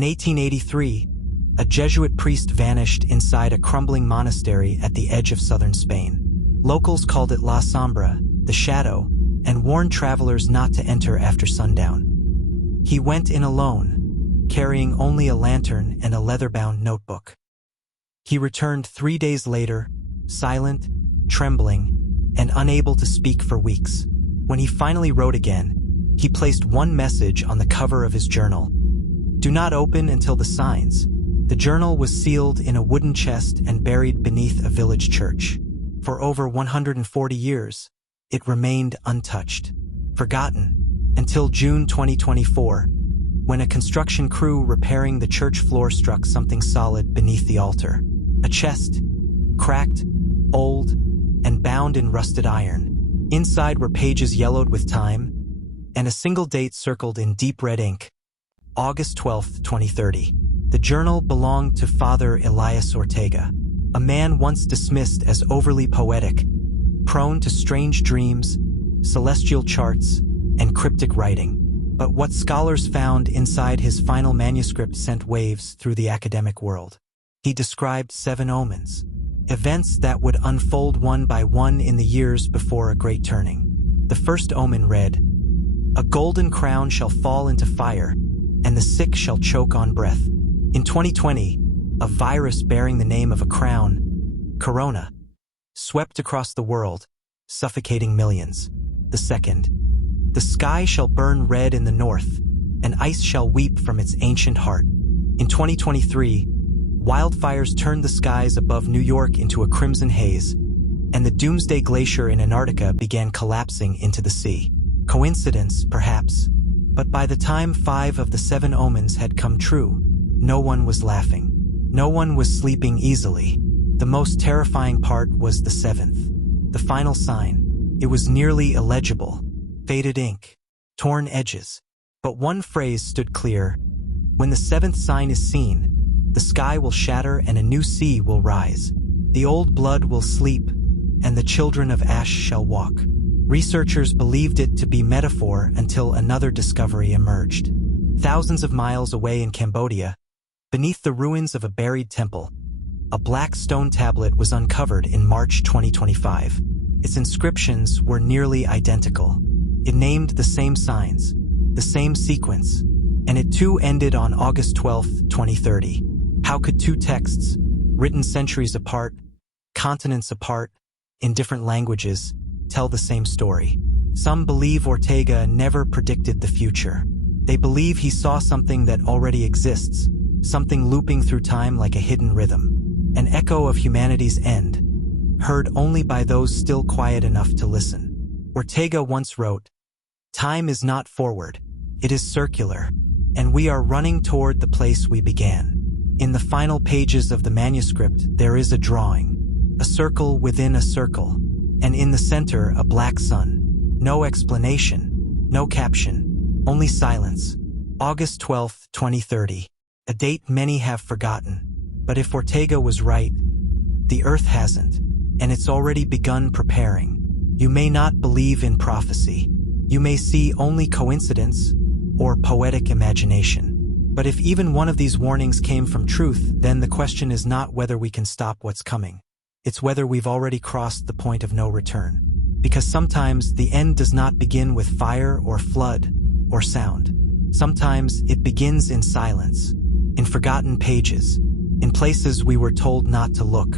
In 1883, a Jesuit priest vanished inside a crumbling monastery at the edge of southern Spain. Locals called it La Sombra, the shadow, and warned travelers not to enter after sundown. He went in alone, carrying only a lantern and a leather-bound notebook. He returned 3 days later, silent, trembling, and unable to speak for weeks. When he finally wrote again, he placed one message on the cover of his journal: "Do not open until the signs." The journal was sealed in a wooden chest and buried beneath a village church. For over 140 years, it remained untouched, forgotten, until June 2024, when a construction crew repairing the church floor struck something solid beneath the altar. A chest, cracked, old, and bound in rusted iron. Inside were pages yellowed with time, and a single date circled in deep red ink: August 12, 2030. The journal belonged to Father Elias Ortega, a man once dismissed as overly poetic, prone to strange dreams, celestial charts, and cryptic writing. But what scholars found inside his final manuscript sent waves through the academic world. He described 7 omens, events that would unfold one by one in the years before a great turning. The first omen read, "A golden crown shall fall into fire, and the sick shall choke on breath." In 2020, a virus bearing the name of a crown, Corona, swept across the world, suffocating millions. The second, "The sky shall burn red in the north, and ice shall weep from its ancient heart." In 2023, wildfires turned the skies above New York into a crimson haze, and the Doomsday Glacier in Antarctica began collapsing into the sea. Coincidence, perhaps, but by the time 5 of the 7 omens had come true, no one was laughing. No one was sleeping easily. The most terrifying part was the 7th, the final sign. It was nearly illegible, faded ink, torn edges. But one phrase stood clear: "When the 7th sign is seen, the sky will shatter and a new sea will rise. The old blood will sleep, and the children of ash shall walk." Researchers believed it to be metaphor until another discovery emerged. Thousands of miles away in Cambodia, beneath the ruins of a buried temple, a black stone tablet was uncovered in March 2025. Its inscriptions were nearly identical. It named the same signs, the same sequence, and it too ended on August 12, 2030. How could 2 texts, written centuries apart, continents apart, in different languages, tell the same story? Some believe Ortega never predicted the future. They believe he saw something that already exists, something looping through time like a hidden rhythm, an echo of humanity's end, heard only by those still quiet enough to listen. Ortega once wrote, "Time is not forward, it is circular, and we are running toward the place we began." In the final pages of the manuscript, there is a drawing, a circle within a circle, and in the center a black sun. No explanation, no caption, only silence. August 12, 2030. A date many have forgotten. But if Ortega was right, the Earth hasn't, and it's already begun preparing. You may not believe in prophecy. You may see only coincidence or poetic imagination. But if even one of these warnings came from truth, then the question is not whether we can stop what's coming. It's whether we've already crossed the point of no return. Because sometimes the end does not begin with fire or flood or sound. Sometimes it begins in silence, in forgotten pages, in places we were told not to look.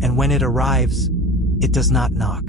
And when it arrives, it does not knock.